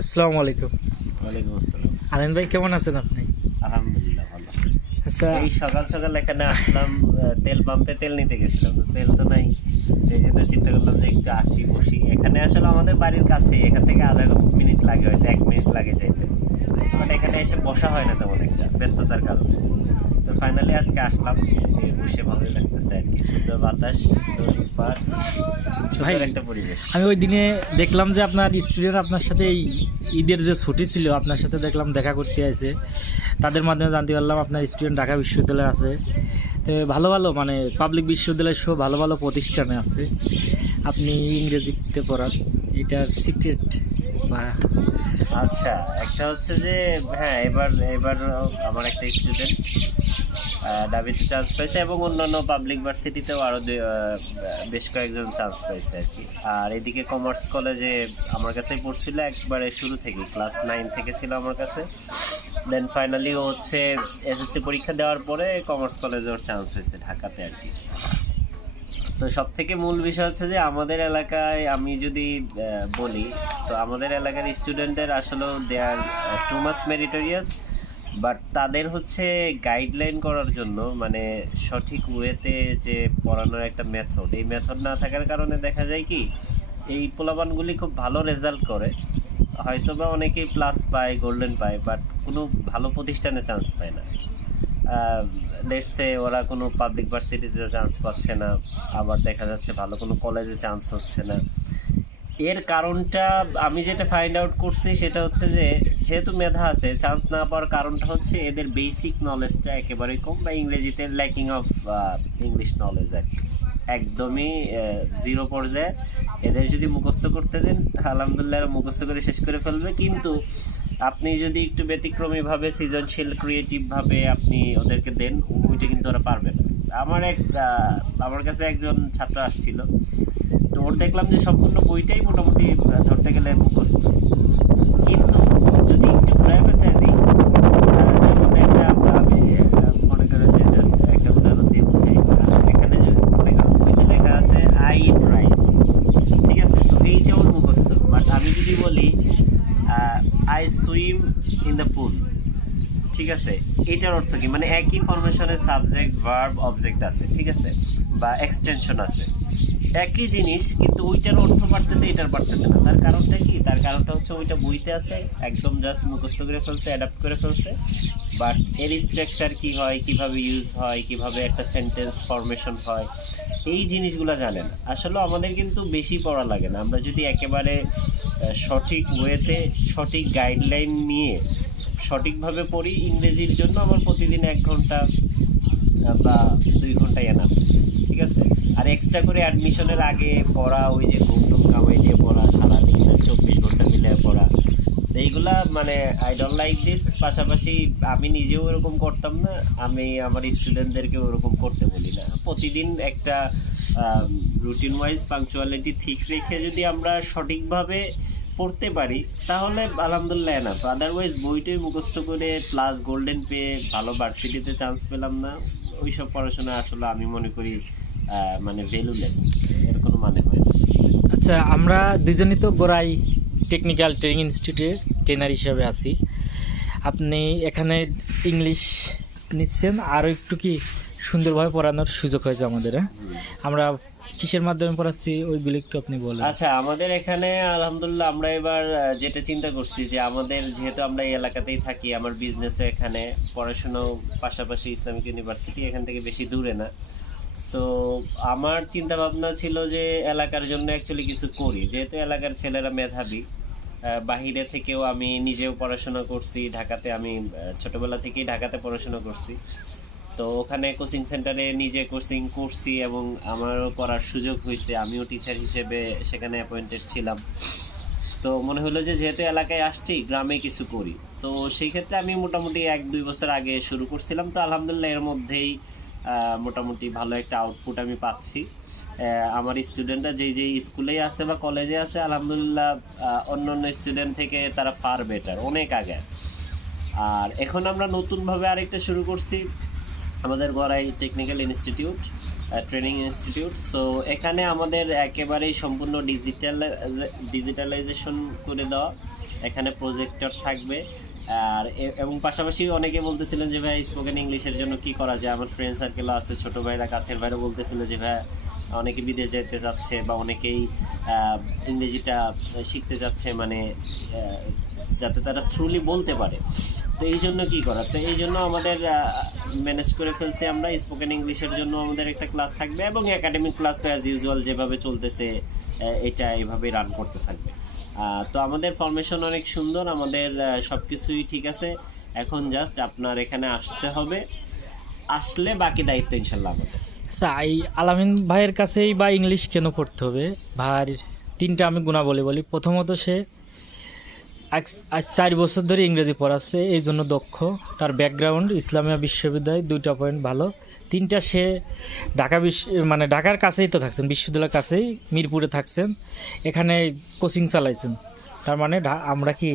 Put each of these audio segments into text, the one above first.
আসসালামু আলাইকুম। ওয়ালাইকুম আসসালাম। আনন্দ ভাই, কেমন আছেন আপনি? আলহামদুলিল্লাহ ভালো। আচ্ছা, এই সকাল সকাল এখানে আসলাম, তেল পাম্পে তেল নিতে গেছিলাম, তো তেল তো নাই। এই জন্য চিন্তা করলাম যে একটু আসি বসি। এখানে আসলে আমাদের বাড়ির কাছে, এখান থেকে আধা মিনিট লাগে, হয়তো 1 মিনিট লাগে যাইতে। বাট এখানে এসে বসা হয় না তেমন একটা, ব্যস্ততার কারণে। তো ফাইনালি আজকে আসলাম, এই বসে ভালোই লাগতেছে আর কি। সুন্দর বাতাস, নদীর পাড়, ভাই, সুন্দর একটা পরিবেশ। আমি ওই দিনে দেখলাম যে আপনার স্টুডেন্ট আপনার সাথে এই ঈদের যে ছুটি ছিল আপনার সাথে দেখলাম দেখা করতে আসে। তাদের মাধ্যমে জানতে পারলাম আপনার স্টুডেন্ট ঢাকা বিশ্ববিদ্যালয়ে আছে। তো ভালো ভালো মানে পাবলিক বিশ্ববিদ্যালয় সহ ভালো ভালো প্রতিষ্ঠানে আছে। আপনি ইংরেজিতে পড়ান, এটা সিক্রেট বা? আচ্ছা, একটা হচ্ছে যে হ্যাঁ, এবার এবার আমার একটা স্টুডেন্ট ডাবিতে চান্স পাইছে, এবং অন্যান্য পাবলিক ভার্সিটিতেও আরও বেশ কয়েকজন চান্স পাইছে আর কি। আর এদিকে কমার্স কলেজে আমার কাছেই পড়ছিল একবারে শুরু থেকে, ক্লাস 9 থেকে ছিল আমার কাছে। দেন ফাইনালি ও হচ্ছে এসএসসি পরীক্ষা দেওয়ার পরে কমার্স কলেজে ওর চান্স হয়েছে ঢাকাতে আর কি। তো সব থেকে মূল বিষয় হচ্ছে যে আমাদের এলাকায় আমি যদি বলি, তো আমাদের এলাকার স্টুডেন্টদের আসলে দে আর টু মাচ মেরিটোরিয়াস, বাট তাদের হচ্ছে গাইডলাইন করার জন্য, মানে সঠিক ওয়েতে যে পড়ানোর একটা মেথড, এই মেথড না থাকার কারণে দেখা যায় কি, এই পোলাপানগুলি খুব ভালো রেজাল্ট করে, হয়তো বা অনেকেই প্লাস পায়, গোল্ডেন পায়, বাট কোনো ভালো প্রতিষ্ঠানে চান্স পায় না। লেটস সে ওরা কোনো পাবলিক ভার্সিটিতে চান্স পাচ্ছে না, আবার দেখা যাচ্ছে ভালো কোনো কলেজে চান্স হচ্ছে না। এর কারণটা আমি যেটা ফাইন্ড আউট করছি সেটা হচ্ছে যে, যেহেতু মেধা আছে, চান্স না পাওয়ার কারণটা হচ্ছে এদের বেসিক নলেজটা একেবারেই কম, বা ইংরেজিতে ল্যাকিং অফ ইংলিশ নলেজ আর কি, একদমই জিরো পর্যায়ে। এদের যদি মুখস্থ করতে দেন, আলহামদুলিল্লাহ মুখস্থ করে শেষ করে ফেলবে, কিন্তু আপনি যদি একটু ব্যতিক্রমীভাবে, সৃজনশীল ক্রিয়েটিভভাবে আপনি ওদেরকে দেন, ওইটা কিন্তু ওরা পারবে না। আমার কাছে একজন ছাত্র আসছিল, তো ওর দেখলাম যে সম্পূর্ণ বইটাই মোটামুটি ধরতে গেলে মুখস্থ, কিন্তু যদি একটু ঘুরায় পেঁচায় দিই, যেমন একটা আমি মনে করেন যে জাস্ট একটা উদাহরণ দিয়ে বুঝাই। এখানে যদি মনে করেন বইতে লেখা আছে আই ইট রাইস, ঠিক আছে, তো এইটা ওর মুখস্থ। বাট আমি যদি বলি I swim in the pool, ঠিক আছে, এটার অর্থ কি, মানে একই ফরমেশনের সাবজেক্ট, ভার্ব, অবজেক্ট আছে, ঠিক আছে, বা এক্সটেনশন আছে, একই জিনিস, কিন্তু ওইটার অর্থ পারতেছে, এটার পারতেছে না। তার কারণটা কি? তার কারণটা হচ্ছে ওইটা বইতে আছে, একদম জাস্ট মুখস্থ করে ফেলছে, অ্যাডাপ্ট করে ফেলছে, বাট এর স্ট্রাকচার কি হয়, কিভাবে ইউজ হয়, কিভাবে একটা সেন্টেন্স ফরমেশন হয়, এই জিনিসগুলো জানেন। আসলে আমাদের কিন্তু বেশি পড়া লাগে না, আমরা যদি একেবারে সঠিক ওয়েতে, সঠিক গাইডলাইন নিয়ে সঠিকভাবে পড়ি। ইংরেজির জন্য আমার প্রতিদিন 1 ঘন্টা বা 2 ঘন্টাই এনাফ, ঠিক আছে। আর এক্সট্রা করে অ্যাডমিশনের আগে পড়া, ওই যে ঘুমটুম কামাই দিয়ে পড়া, সারাদিন 24 ঘন্টা মিলে পড়া, তো এইগুলা মানে আই ডোন্ট লাইক দিস। পাশাপাশি আমি নিজেও এরকম করতাম না, আমি আমার স্টুডেন্টদেরকেও ওরকম করতে বলি না। প্রতিদিন একটা রুটিন ওয়াইজ পাংচুয়ালিটি ঠিক রেখে যদি আমরা সঠিকভাবে পড়তে পারি, তাহলে আলহামদুলিল্লাহ এনাফ। আদারওয়াইজ বইটাই মুখস্থ করে প্লাস গোল্ডেন পেয়ে ভালো ভার্সিটিতে চান্স পেলাম না, ওইসব পড়াশোনা আসলে আমি মনে করি মানে ভ্যালুলেস, এর কোনো মানে হয় না। আচ্ছা, আমরা দুজনই তো গোড়াই টেকনিক্যাল ট্রেনিং ইনস্টিটিউটে ট্রেনার হিসাবে আছি। আপনি এখানে ইংলিশ নিচ্ছেন, আরও একটু কি সুন্দরভাবে পড়ানোর সুযোগ হয়েছে আমাদের। হ্যাঁ, আমরা কিসের মাধ্যমে পড়াচ্ছি ওইগুলো একটু আপনি বলেন। আচ্ছা, আমাদের এখানে আলহামদুলিল্লাহ আমরা এবার যেটা চিন্তা করছি যে, আমাদের যেহেতু আমরা এই এলাকাতেই থাকি, আমার বিজনেসও এখানে, পড়াশোনাও পাশাপাশি ইসলামিক ইউনিভার্সিটি এখান থেকে বেশি দূরে না। সো আমার চিন্তা ভাবনা ছিল যে এলাকার জন্য অ্যাকচুয়ালি কিছু করি, যেহেতু এলাকার ছেলেরা মেধাবী। বাহিরে থেকেও আমি নিজেও পড়াশোনা করছি ঢাকাতে, আমি ছোটোবেলা থেকেই ঢাকাতে পড়াশোনা করছি। তো ওখানে কোচিং সেন্টারে নিজে কোচিং করছি, এবং আমারও পড়ার সুযোগ হয়েছে, আমিও টিচার হিসেবে সেখানে অ্যাপয়েন্টেড ছিলাম। তো মনে হলো যে যেহেতু এলাকায় আসছি, গ্রামে কিছু করি। তো সেই ক্ষেত্রে আমি মোটামুটি 1-2 বছর আগে শুরু করছিলাম। তো আলহামদুলিল্লাহ এর মধ্যেই মোটামুটি ভালো একটা আউটপুট আমি পাচ্ছি। আমার স্টুডেন্টরা যেই স্কুলেই আছে বা কলেজে আছে, আলহামদুলিল্লাহ অন্য অন্য স্টুডেন্ট থেকে তারা ফার বেটার, অনেক আগে। আর এখন আমরা নতুনভাবে আরেকটা শুরু করছি, আমাদের Gorai technical institute. Training institute. So এখানে আমাদের একেবারেই সম্পূর্ণ ডিজিটালাইজেশন করে দেওয়া, এখানে প্রজেক্টর থাকবে। আর এবং পাশাপাশি অনেকে বলতেছিলেন যে ভাই স্পোকেন ইংলিশের জন্য কি করা যায়, আমার ফ্রেন্ড সার্কেলও আছে, ছোটো ভাইরা কাছের ভাইরা বলতেছিল যে ভাই অনেকে বিদেশ যেতে যাচ্ছে বা অনেকেই ইংরেজিটা শিখতে যাচ্ছে, মানে যাতে তারা থ্রুলি বলতে পারে। তো এই জন্য কী করা, তো এই জন্য আমাদের ম্যানেজ করে ফেলছি আমরা স্পোকেন ইংলিশের জন্য আমাদের একটা ক্লাস থাকবে, এবং একাডেমিক ক্লাসটা অ্যাজ ইউজুয়াল যেভাবে চলতেছে এটা এইভাবেই রান করতে থাকবে। তো আমাদের ফরমেশন অনেক সুন্দর, আমাদের সব কিছুই ঠিক আছে। এখন জাস্ট আপনার এখানে আসতে হবে, আসলে বাকি দায়িত্ব ইনশাল্লাহ আমাদের। আচ্ছা, এই আলামিন ভাইয়ের কাছেই বা ইংলিশ কেন পড়তে হবে? ভাইয়ের 3টা আমি গুণাবলী বলি। প্রথমত, সে আজ 4 বছর ধরে ইংরেজি পড়াচ্ছে, এই জন্য দক্ষ। তার ব্যাকগ্রাউন্ড ইসলামিয়া বিশ্ববিদ্যালয়, 2টা পয়েন্ট ভালো। 3টা, সে মানে ঢাকার কাছেই তো থাকছেন, বিশ্ববিদ্যালয়ের কাছেই মিরপুরে থাকছেন, এখানে কোচিং চালাইছেন। তার মানে আমরা কি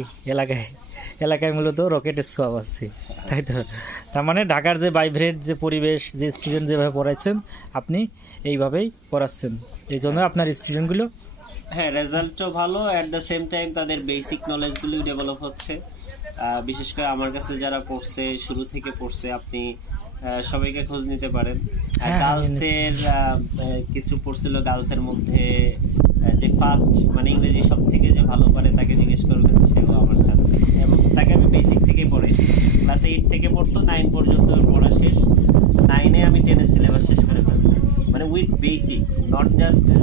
এলাকায় মূলত রকেটের ছোঁয়া পাচ্ছি, তাই তো? তার মানে ঢাকার যে ভাইব্রেট যে পরিবেশ, যে স্টুডেন্ট যেভাবে পড়াচ্ছেন, আপনি এইভাবেই পড়াচ্ছেন, এই জন্য আপনার স্টুডেন্টগুলো হ্যাঁ রেজাল্টও ভালো, অ্যাট দ্য সেম টাইম তাদের বেসিক নলেজগুলোই ডেভেলপ হচ্ছে। বিশেষ করে আমার কাছে যারা পড়ছে, শুরু থেকে পড়ছে, আপনি সবাইকে খোঁজ নিতে পারেন। গার্লসের কিছু পড়ছিল, গার্লসের মধ্যে যে ফার্স্ট মানে ইংরেজি সব থেকে যে ভালো পারে তাকে জিজ্ঞেস করবেন, সেও আমার ছাত্র, এবং তাকে আমি বেসিক থেকেই পড়াইছি। ক্লাস 8 থেকে পড়তো, 9 পর্যন্ত পড়া শেষ। 9-এ আমি 10-এর সিলেবাস শেষ করে ফেলছি, মানে উইথ বেসিক, নট জাস্ট যে